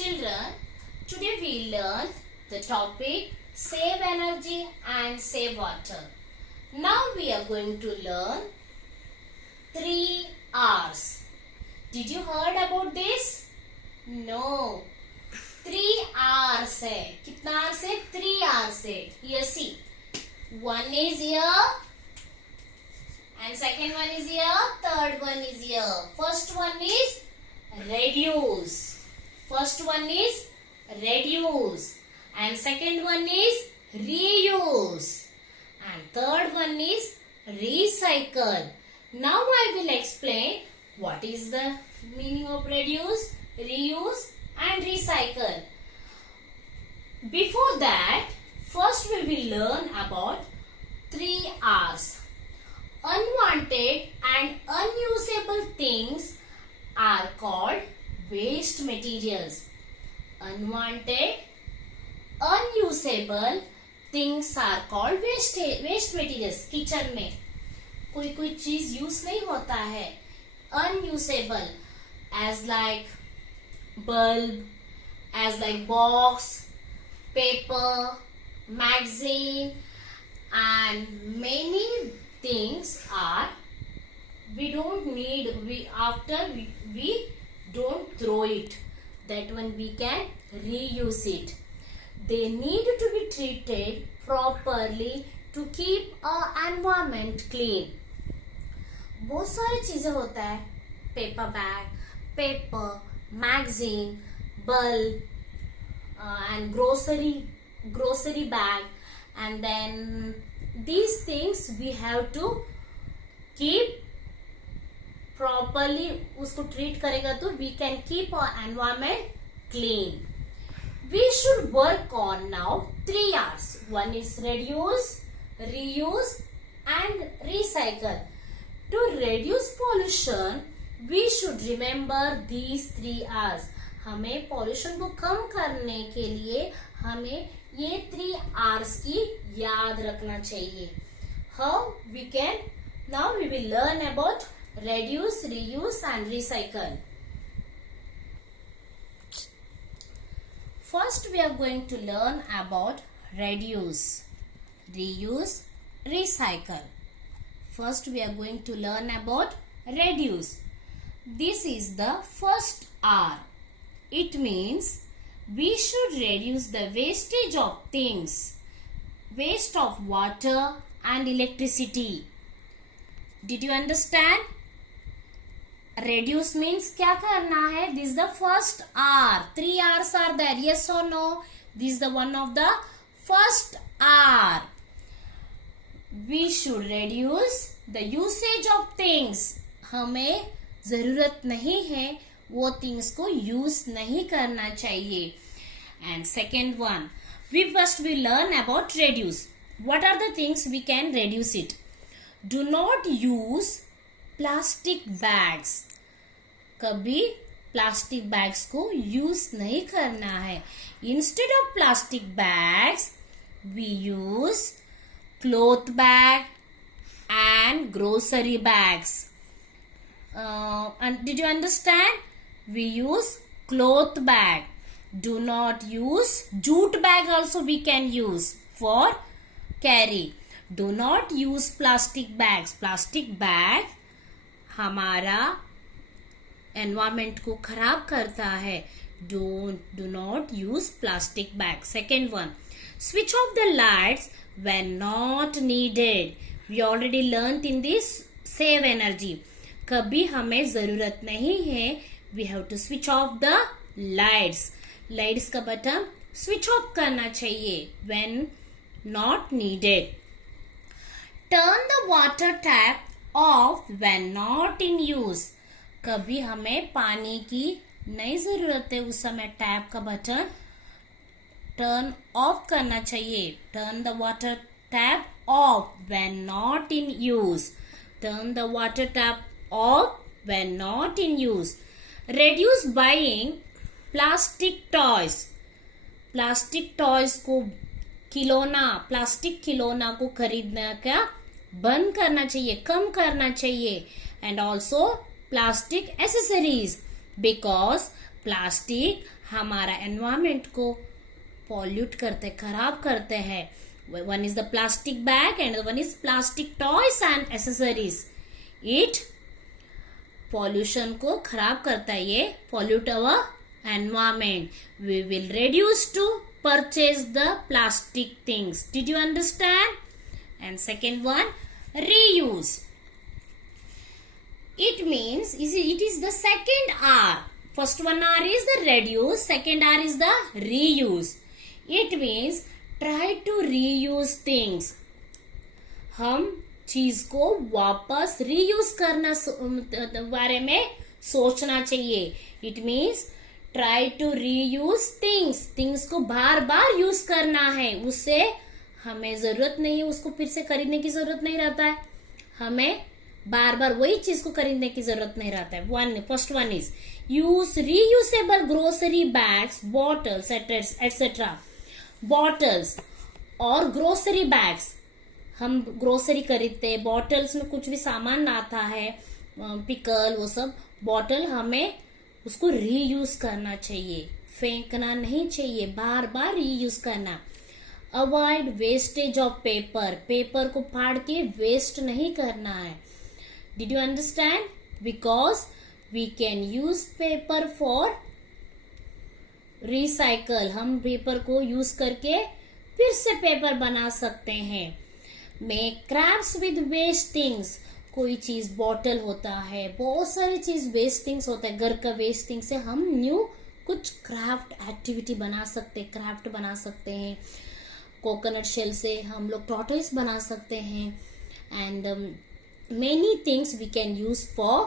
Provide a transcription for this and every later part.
Children, today we learn the topic save energy and save water. Now we are going to learn 3 R's. Did you heard about this? No. 3 R's है. कितना R's है? 3 R's है. Here see. One is here. And second one is here. Third one is here. First one is reduce. First one is reduce. And second one is reuse. And third one is recycle. Now I will explain what is the meaning of reduce, reuse and recycle. Before that, first we will learn about 3 R's. Unwanted and unusable things are called waste materials. Unwanted, unusable things are called waste materials. Kitchen में कोई चीज यूज नहीं होता है. Unusable as like bulb, as like box, paper, magazine, and many things are we don't need. We don't throw it. That one we can reuse it. They need to be treated properly to keep our environment clean. बहुत सारी चीजें होता है. Paper bag, paper, magazine, bulb, and grocery bag, and then these things we have to keep properly. उसको treat करेगा तो we can keep our environment clean. We should work on now 3 R's. One is reduce, reuse and recycle. To reduce pollution, we should remember these 3 R's. हमें pollution को कम करने के लिए हमें ये 3 R's की याद रखना चाहिए. How we can? Now we will learn about reduce, reuse and recycle. First we are going to learn about reduce, reuse, recycle. First we are going to learn about reduce. This is the first R. It means we should reduce the wastage of things, waste of water and electricity. Did you understand? Reduce means क्या करना है? This is the first R. 3 R's are there. Yes or no? This is the one of the first R. We should reduce the usage of things. हमें जरूरत नहीं है वो things को use नहीं करना चाहिए. And second one, we first will learn about reduce. What are the things we can reduce it? Do not use plastic bags. कभी प्लास्टिक बैग्स को यूज नहीं करना है. Instead of plastic bags we use cloth bag and grocery bags. Did you understand? We use cloth bag. Do not use jute bag. Also we can use for carry. Do not use plastic bags. Plastic bag हमारा environment को खराब करता है. Do not use plastic bag. Second one, switch off the lights when not needed. We already learn in this save energy. कभी हमें जरूरत नहीं है, we have to switch off the lights. Lights का बटन स्विच ऑफ करना चाहिए when not needed. Turn the water tap off when not in use. कभी हमें पानी की नहीं जरूरत है, उस समय टैप का बटन टर्न ऑफ करना चाहिए. Turn the water tap off when not in use. Turn the water tap off when not in use. Reduce buying plastic toys. Plastic toys को प्लास्टिक खिलौना को खरीदने का बंद करना चाहिए, कम करना चाहिए. And also plastic accessories, because plastic हमारा एनवायरमेंट को पॉल्यूट करते, खराब करते हैं. One is the plastic bag and one is plastic toys and accessories. It pollution को खराब करता है. ये pollute our environment. We will reduce to purchase the plastic things. Did you understand? And second one, reuse. It means it is the second R. First one R is the reduce, second R is the reuse. It means try to reuse things. हम चीज को वापस रीयूज करना बारे में सोचना चाहिए. It means try to reuse things को बार बार यूज करना है. उससे हमें जरूरत नहीं है, उसको फिर से खरीदने की जरूरत नहीं रहता है. हमें बार बार वही चीज को खरीदने की जरूरत नहीं रहता है. First one is use reusable grocery bags, bottles etcetera. Bottles और ग्रोसरी बैग्स, हम ग्रोसरी खरीदते हैं, बॉटल्स में कुछ भी सामान आता है, पिकल, वो सब बॉटल हमें उसको रीयूज करना चाहिए, फेंकना नहीं चाहिए, बार बार रीयूज करना. अवॉइड वेस्टेज ऑफ पेपर को फाड़ के वेस्ट नहीं करना है. Did you understand? Because we can use paper for recycle. हम पेपर को यूज करके फिर से पेपर बना सकते हैं. Make crafts with waste things. कोई चीज बॉटल होता है, बहुत सारी चीज वेस्ट थिंग्स होता है, घर का वेस्ट थिंग से हम न्यू कुछ क्राफ्ट एक्टिविटी बना सकते, क्राफ्ट बना सकते हैं. कोकोनट शेल से हम लोग टॉर्टोइस बना सकते हैं. And many things we can use for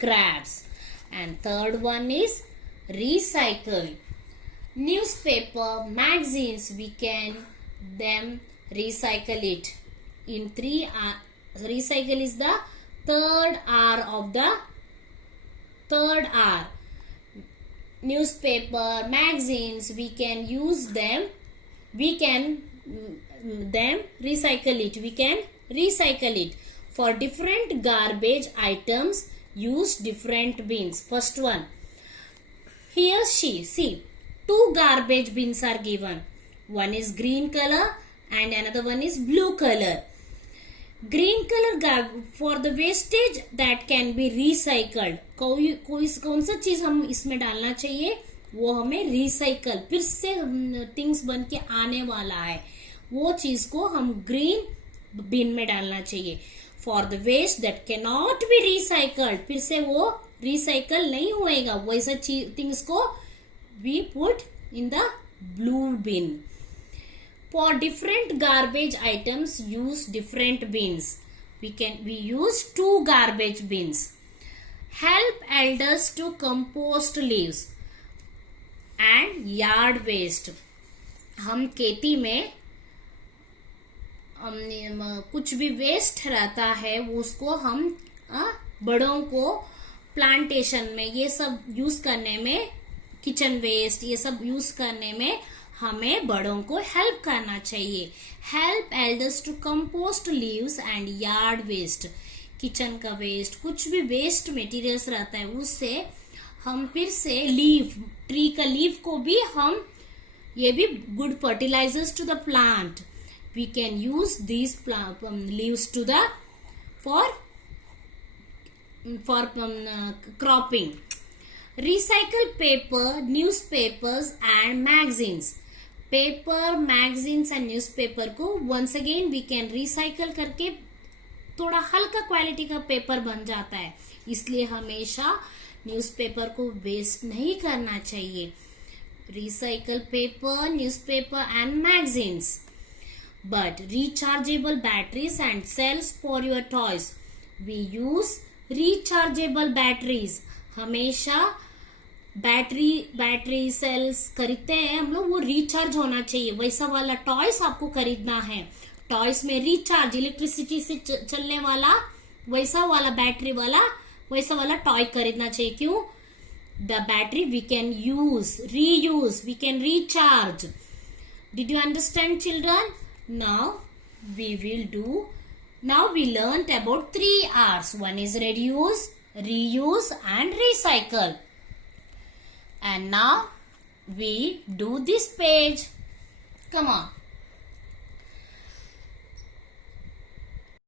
crafts. And third one is recycle. Newspaper, magazines, we can them recycle it. In 3 recycle is the third R of the third R. Newspaper, magazines, we can use them. We can them recycle it. We can recycle it. For different garbage items, use different bins. First one. Here see. 2 garbage bins are given. One is green color and another one is blue color. Green color for the wastage that can be recycled. कौन सा चीज हम इसमें डालना चाहिए, वो हमें रिसाइकल, फिर से थिंग्स बन के आने वाला है, वो चीज को हम ग्रीन बिन में डालना चाहिए. For the waste that can not be recycled, फिर से वो रिसाइकल नहीं होएगा, वैसा थिंग्स को we put in the blue bin. For different garbage items, use different bins. We use 2 garbage bins. Help elders to compost leaves and yard waste. हम खेती में कुछ भी वेस्ट रहता है उसको हम बड़ों को प्लांटेशन में ये सब यूज करने में, किचन वेस्ट ये सब यूज करने में हमें बड़ों को हेल्प करना चाहिए. Help elders to compost leaves and yard waste. Kitchen का वेस्ट, कुछ भी वेस्ट मटेरियल्स रहता है उससे हम फिर से लीफ, ट्री का लीफ को भी हम, ये भी good fertilizers to the plant. We can use these leaves to the for cropping. Recycle paper, newspapers and magazines. Paper, magazines and newspaper को once again we can recycle करके थोड़ा हल्का क्वालिटी का पेपर बन जाता है. इसलिए हमेशा न्यूज़पेपर को वेस्ट नहीं करना चाहिए. Recycle paper, newspaper and magazines. But rechargeable batteries and cells for your toys. We use rechargeable batteries. हमेशा बैटरी सेल्स खरीदते हैं हम लोग, वो रिचार्ज होना चाहिए. वैसा वाला टॉयस आपको खरीदना है. टॉयस में रिचार्ज, इलेक्ट्रिसिटी से चलने वाला वैसा वाला बैटरी वाला वैसा वाला टॉय खरीदना चाहिए. क्यों? The battery we can use, reuse, we can recharge. Did you understand children? Now we learned about 3 R's. One is reduce, reuse and recycle. And now we do this page. Come on.